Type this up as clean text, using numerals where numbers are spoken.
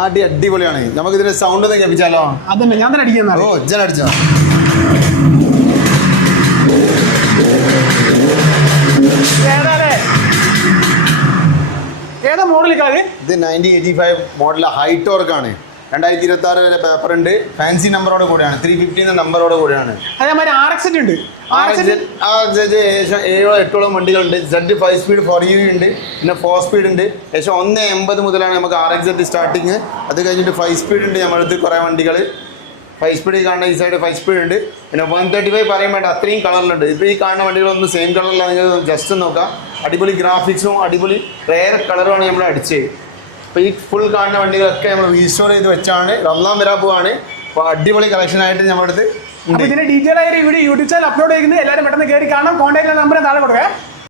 ആടി അടിപൊളിയാണ്. നമുക്ക് ഇതിന്റെ സൗണ്ട് ഒന്ന് കേൾപ്പിച്ചാലോ? അതന്നെ ഞാൻ തന്നെ അടിക്കുന്ന. ഓ ഇജ്ജൻ അടിച്ചോ? ഏതാ മോഡൽ? ഇത് 1985 മോഡൽ ഹൈ ടോർക്ക് ആണ്. 2026 വരെ പേപ്പർ ഉണ്ട്. ഫാൻസി നമ്പറോട് കൂടിയാണ്. 350 നമ്പറോട് കൂടിയാണ്. അതേമാതിരി RX ഉണ്ട്. ഏകദേശം 7-8 വണ്ടികളുണ്ട്. Z5 സ്പീഡ് 4EV ഉണ്ട്. പിന്നെ 4 സ്പീഡ് ഉണ്ട്. ഏകദേശം 180 മുതലാണ് നമുക്ക് RX സ്റ്റാർട്ടിങ്. അത് കഴിഞ്ഞിട്ട് 5 സ്പീഡ് ഉണ്ട്. നമ്മളടുത്ത് കുറേ വണ്ടികൾ 5 സ്പീഡ് കാണുന്ന ഈ സൈഡ് 5 സ്പീഡ് ഉണ്ട്. പിന്നെ 135 പറയാൻ വേണ്ട അത്രയും കളറിലുണ്ട്. ഇപ്പോൾ ഈ കാണുന്ന വണ്ടികളൊന്നും സെയിം കളറിലാണെങ്കിൽ ജസ്റ്റ് നോക്കാം. അടിപൊളി ഗ്രാഫിക്സും അടിപൊളി റെയർ കളറുമാണ് നമ്മൾ അടിച്ചത്. അപ്പോൾ ഈ ഫുൾ കാണുന്ന വണ്ടികളൊക്കെ നമ്മൾ റീസ്റ്റോർ ചെയ്ത് വെച്ചാണ്. റംസാൻ വരാൻ പോവാണ്. അപ്പോൾ അടിപൊളി കളക്ഷൻ ആയിട്ട് നമ്മുടെ അടുത്ത് ഇതിന്റെ ഡീറ്റെയിൽ ആയ വീഡിയോ യൂട്യൂബ് ചാനൽ അപ്ലോഡ് ചെയ്യുന്നത് എല്ലാവരും പെട്ടെന്ന് കയറി കാണാം. കോൺടാക്ട് നമ്പർ താഴെ കൊടുക്കാം.